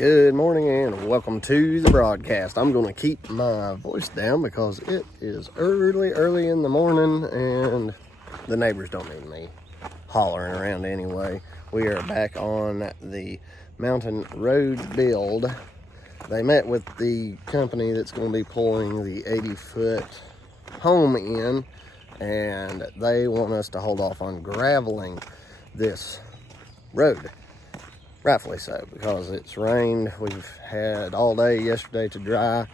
Good morning and welcome to the broadcast. I'm going to keep my voice down because it is early in the morning and the neighbors don't need me hollering around anyway. We are back on the mountain road build. They met with the company that's going to be pulling the 80-foot home in, and they want us to hold off on graveling this road. Rightfully so, because it's rained. We've had all day yesterday to dry.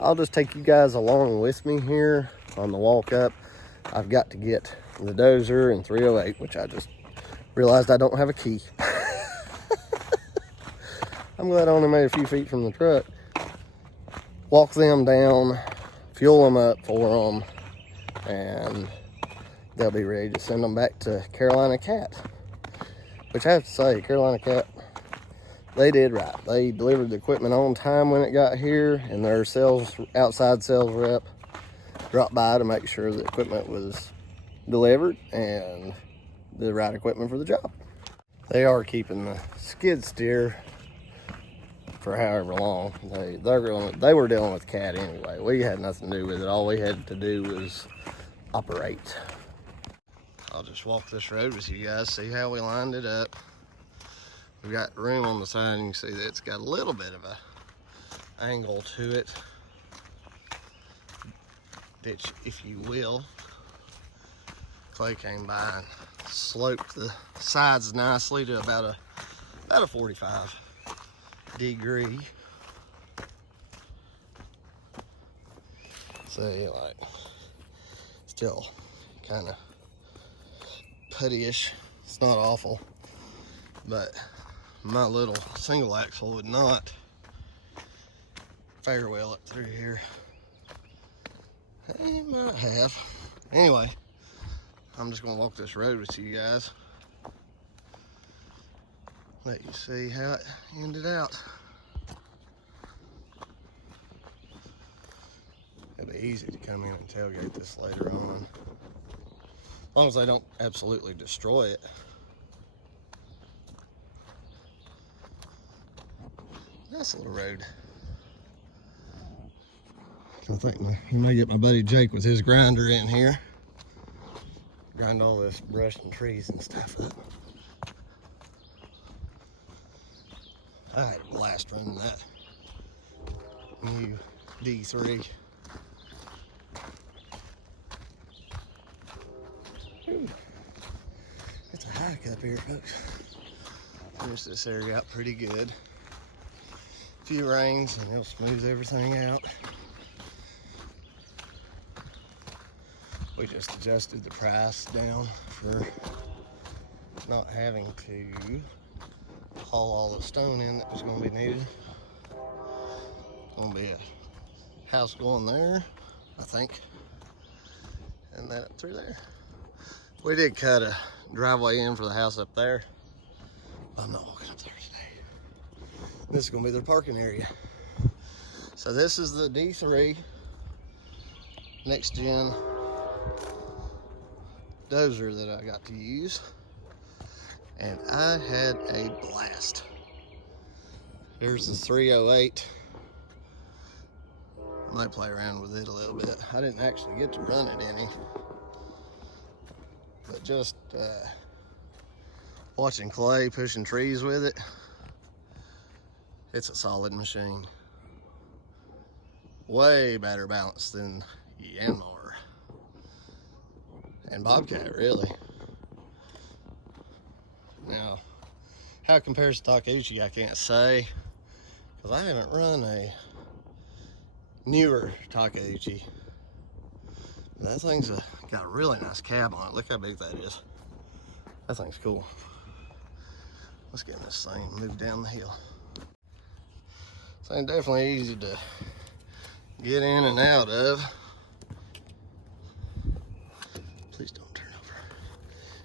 I'll just take you guys along with me here on the walk up. I've got to get the dozer and 308, which I just realized I don't have a key. I'm glad I only made a few feet from the truck. Walk them down, fuel them up for them, and they'll be ready to send them back to Carolina Cat. Which I have to say, Carolina Cat, they did right. They delivered the equipment on time when it got here, and their outside sales rep dropped by to make sure the equipment was delivered and the right equipment for the job. They are keeping the skid steer for however long. They were dealing with Cat anyway. We had nothing to do with it. All we had to do was operate. I'll just walk this road with you guys, see how we lined it up. We've got room on the side, and you can see that it's got a little bit of a angle to it. Ditch, if you will. Clay came by and sloped the sides nicely to about a 45 degree. See, like, still kind of puttyish. It's not awful, but my little single axle would not fare well up through here. It might have. Anyway, I'm just gonna walk this road with you guys, let you see how it ended out. It'll be easy to come in and tailgate this later on, as long as they don't absolutely destroy it. Nice little road. I think you may get my buddy Jake with his grinder in here. Grind all this brush and trees and stuff up. I had a blast running that new D3. Ooh. It's a hike up here, folks. Finished this area out pretty good. A few rains and it'll smooth everything out. We just adjusted the price down for not having to haul all the stone in that was going to be needed. Going to be a house going there, I think, and that up through there. We did cut a driveway in for the house up there. I'm not walking up there today. This is going to be their parking area. So this is the D3 next gen dozer that I got to use, and I had a blast. Here's the 308. I might play around with it a little bit. I didn't actually get to run it any, but just watching Clay pushing trees with it, it's a solid machine. Way better balance than Yanmar and Bobcat, really. Now, how it compares to Takeuchi, I can't say, because I haven't run a newer Takeuchi. That thing's got a really nice cab on it. Look how big that is. That thing's cool. Let's get in this thing and move down the hill. This thing's definitely easy to get in and out of. Please don't turn over.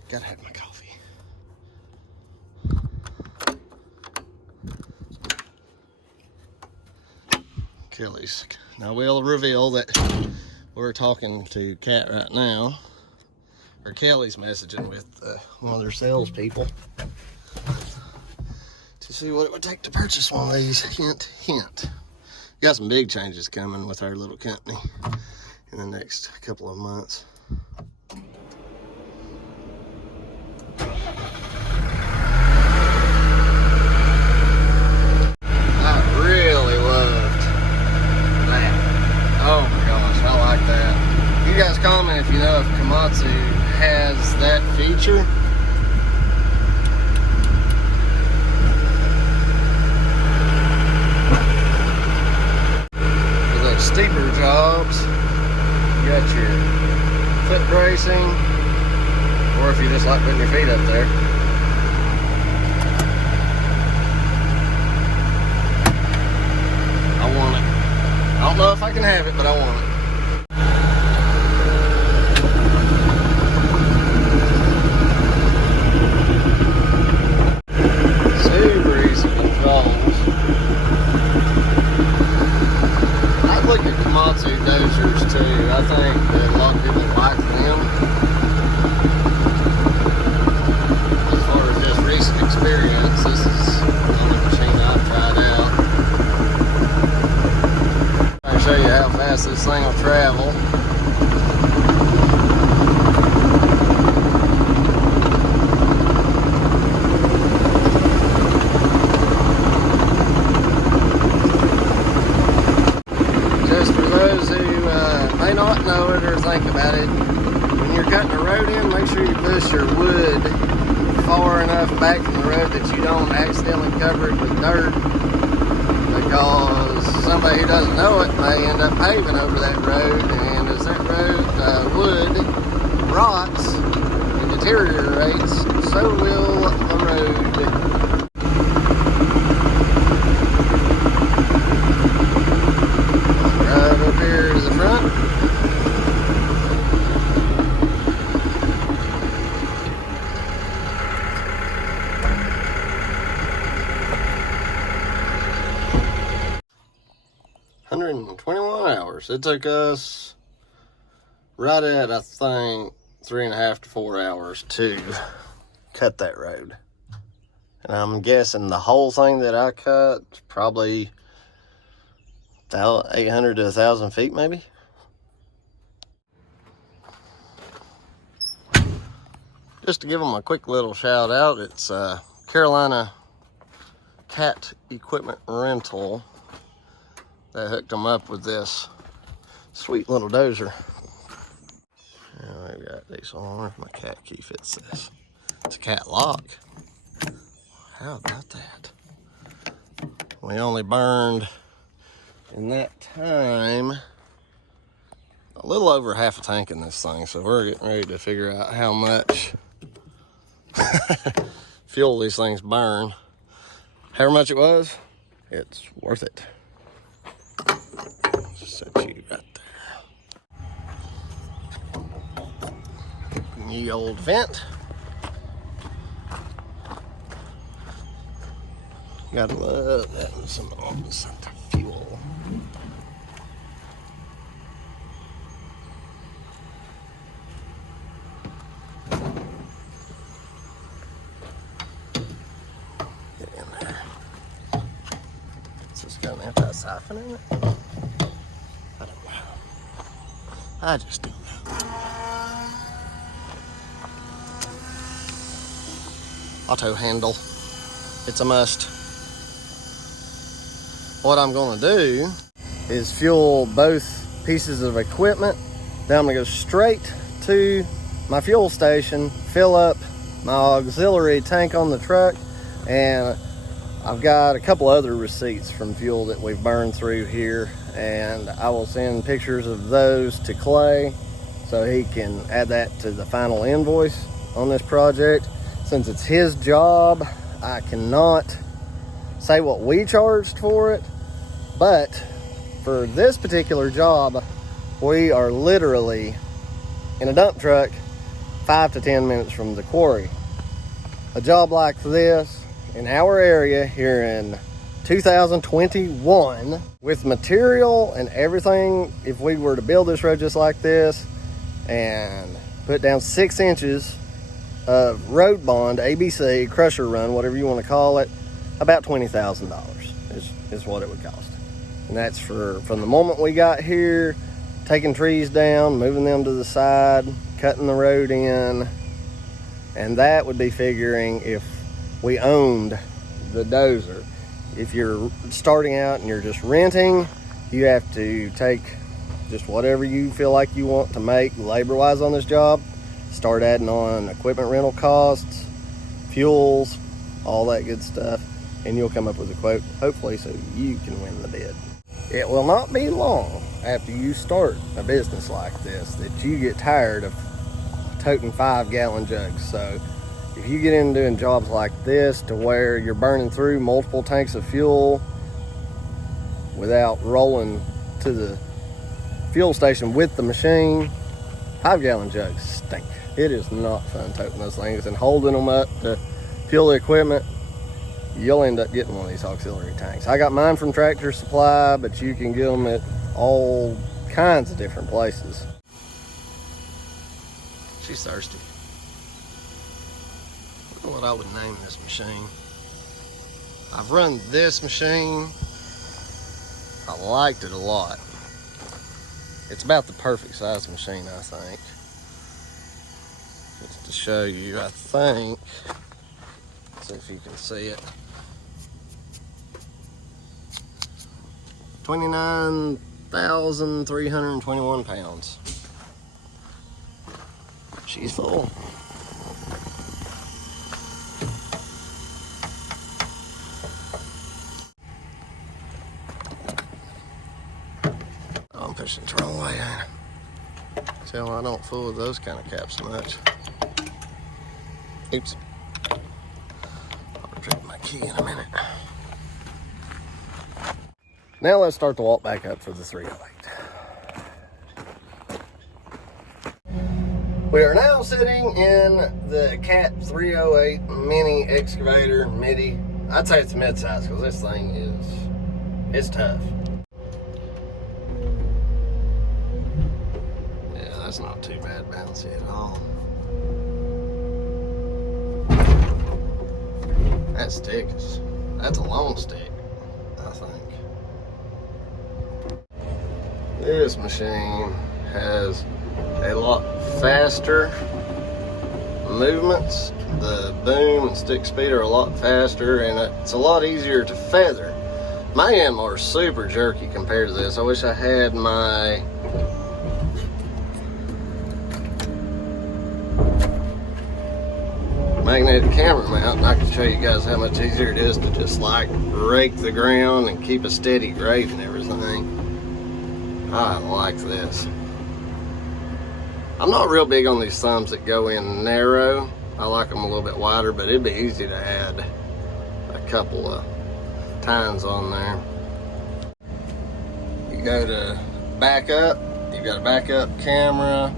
Gotta have my coffee. Kelly's. Now we'll reveal that we're talking to Cat right now, or Kelly's messaging with one of their salespeople to see what it would take to purchase one of these. Hint, hint. Got some big changes coming with our little company in the next couple of months. I really loved that. Oh my gosh, I like that. You guys comment if you know if Komatsu has that feature. Steeper jobs, you got your foot bracing, or if you just like putting your feet up there. I want it. I don't know if I can have it, but I want it. Super easy controls. Look at Komatsu dozers too. I think that a lot of people like them. As far as just recent experience, this is the only machine I've tried out. I'll show you how fast this thing will travel. May not know it or think about it. When you're cutting a road in, make sure you push your wood far enough back from the road that you don't accidentally cover it with dirt, because somebody who doesn't know it may end up paving over that road, and as that road wood rots and deteriorates, so will the road. Right up here to the front. $121. It took us right at, I think, 3.5 to 4 hours to cut that road. And I'm guessing the whole thing that I cut probably 800 to 1,000 feet maybe. Just to give them a quick little shout out, it's Carolina Cat Equipment Rental that hooked them up with this sweet little dozer. Now I've got these on. If my cat key fits this. It's a cat lock. How about that? We only burned in that time a little over half a tank in this thing, so we're getting ready to figure out how much fuel these things burn. However much it was, it's worth it. Just set you right there. Ye old vent. Gotta love that with some center fuel. Get in there. Is this got an anti-siphon in it? I don't know. I just don't know. Auto handle. It's a must. What I'm going to do is fuel both pieces of equipment. Then I'm going to go straight to my fuel station, fill up my auxiliary tank on the truck, and I've got a couple other receipts from fuel that we've burned through here, and I will send pictures of those to Clay so he can add that to the final invoice on this project. Since it's his job, I cannot say what we charged for it, but for this particular job, we are literally in a dump truck 5 to 10 minutes from the quarry. A job like this in our area here in 2021, with material and everything, if we were to build this road just like this and put down 6 inches of road bond, ABC, crusher run, whatever you want to call it, about $20,000 is what it would cost. And that's from the moment we got here, taking trees down, moving them to the side, cutting the road in. And that would be figuring if we owned the dozer. If you're starting out and you're just renting, you have to take just whatever you feel like you want to make labor-wise on this job. Start adding on equipment rental costs, fuels, all that good stuff, and you'll come up with a quote, hopefully, so you can win the bid. It will not be long after you start a business like this that you get tired of toting 5-gallon jugs. So if you get into doing jobs like this to where you're burning through multiple tanks of fuel without rolling to the fuel station with the machine, 5-gallon jugs stink. It is not fun toting those things and holding them up to fuel the equipment. You'll end up getting one of these auxiliary tanks. I got mine from Tractor Supply, but you can get them at all kinds of different places. She's thirsty. Look at what I would name this machine. I've run this machine. I liked it a lot. It's about the perfect size machine, I think. Just to show you, I think. Let's see if you can see it. 29,321 pounds. She's full. Oh, I'm pushing the wrong way, ain't I? Tell I don't fool with those kind of caps much. Oops. I'll retrieve my key in a minute. Now let's start the walk back up for the 308. We are now sitting in the Cat 308 mini excavator, MIDI. I'd say it's mid-size because this thing it's tough. Yeah, that's not too bad bouncy at all. That stick that's a long stick, I think. This machine has a lot faster movements. The boom and stick speed are a lot faster, and it's a lot easier to feather. My end are super jerky compared to this. I wish I had my magnetic camera mount and I can show you guys how much easier it is to just like rake the ground and keep a steady grade and everything. I like this. I'm not real big on these thumbs that go in narrow. I like them a little bit wider, but it'd be easy to add a couple of tines on there. You go to backup, you've got a backup camera.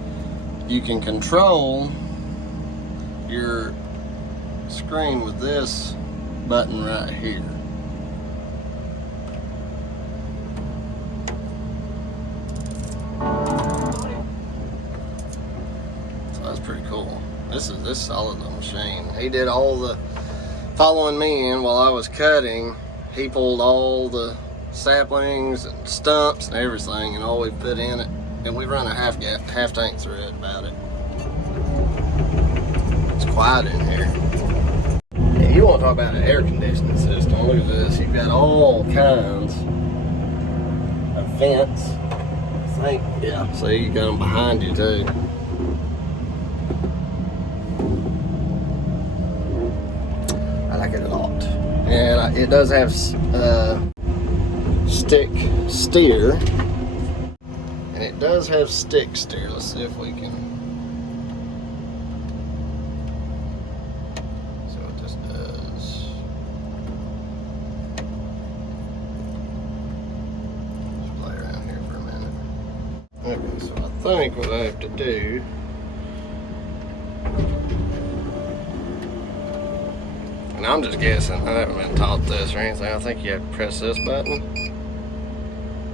You can control your screen with this button right here. Pretty cool. This solid little machine. He did all the following me in while I was cutting. He pulled all the saplings and stumps and everything, and all we put in it, and we run a half tank through it about it. It's quiet in here. Yeah, you want to talk about an air conditioning system? Look at this. You've got all kinds of vents. I think, yeah. See, you got them behind you too. I like it a lot. And it does have stick steer. And it does have stick steer. Let's see if we can. See what this does. Let's play around here for a minute. Okay, so I think what I have to do. And I'm just guessing, I haven't been taught this or anything. I think you have to press this button.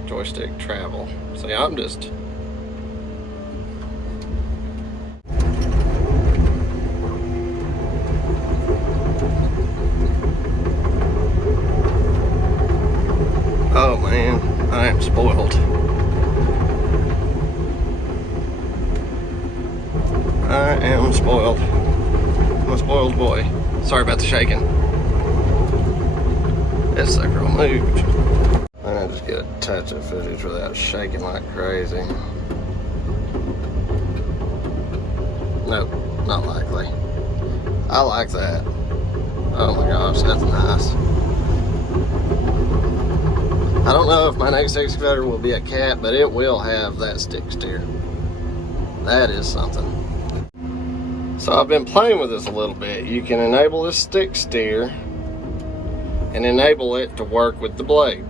Joystick travel. See, I'm just... Oh man, I am spoiled. I am spoiled. I'm a spoiled boy. Sorry about the shaking. This sucker will move. I just get a touch of footage without shaking like crazy. Nope, not likely. I like that. Oh my gosh, that's nice. I don't know if my next excavator will be a cat, but it will have that stick steer. That is something. So I've been playing with this a little bit. You can enable this stick steer and enable it to work with the blade.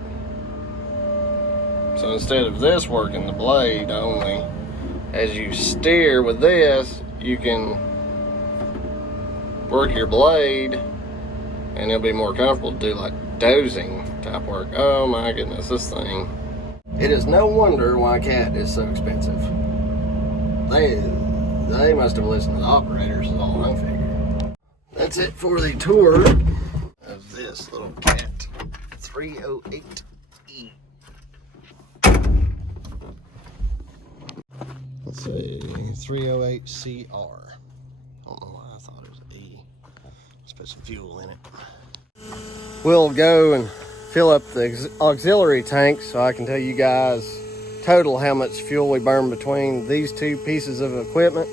So instead of this working the blade only, as you steer with this, you can work your blade and it'll be more comfortable to do like dozing type work. Oh my goodness, this thing. It is no wonder why cat is so expensive. They must have listened to the operators, is all I'm figuring. That's it for the tour of this little cat 308E. Let's see, 308CR. I don't know why I thought it was E. Let's put some fuel in it. We'll go and fill up the auxiliary tank so I can tell you guys total how much fuel we burn between these two pieces of equipment.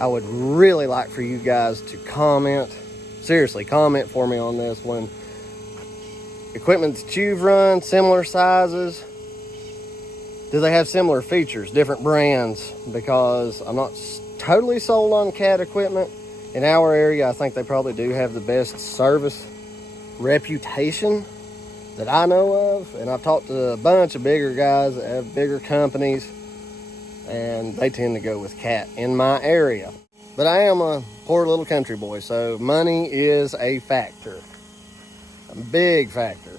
I would really like for you guys to comment, seriously, comment for me on this one. Equipment that you've run, similar sizes, do they have similar features, different brands? Because I'm not totally sold on cat equipment. In our area, I think they probably do have the best service reputation that I know of. And I've talked to a bunch of bigger guys that have bigger companies, and they tend to go with cat in my area. But I am a poor little country boy, so money is a factor, a big factor.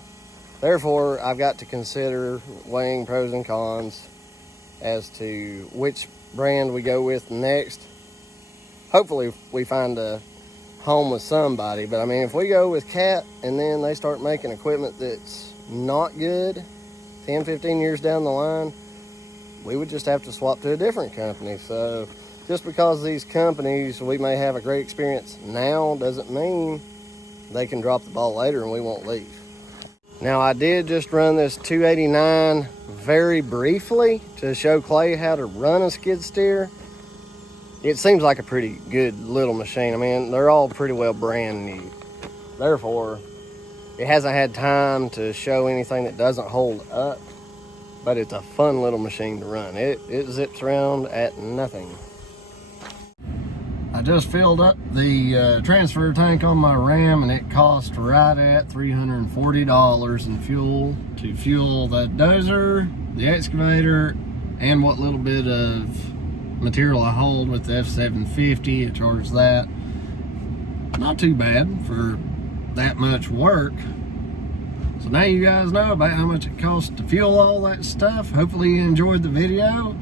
Therefore, I've got to consider weighing pros and cons as to which brand we go with next. Hopefully we find a home with somebody, but I mean, if we go with cat and then they start making equipment that's not good 10, 15 years down the line, we would just have to swap to a different company. So just because these companies, we may have a great experience now, doesn't mean they can drop the ball later and we won't leave. Now, I did just run this 289 very briefly to show Clay how to run a skid steer. It seems like a pretty good little machine. I mean, they're all pretty well brand new. Therefore, it hasn't had time to show anything that doesn't hold up, but it's a fun little machine to run. It zips around at nothing. I just filled up the transfer tank on my Ram, and it cost right at $340 in fuel to fuel the dozer, the excavator, and what little bit of material I hold with the F750. It charges that. Not too bad for that much work. So now you guys know about how much it costs to fuel all that stuff. Hopefully you enjoyed the video.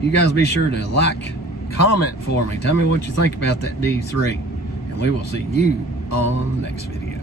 You guys be sure to like, comment for me. Tell me what you think about that D3. And we will see you on the next video.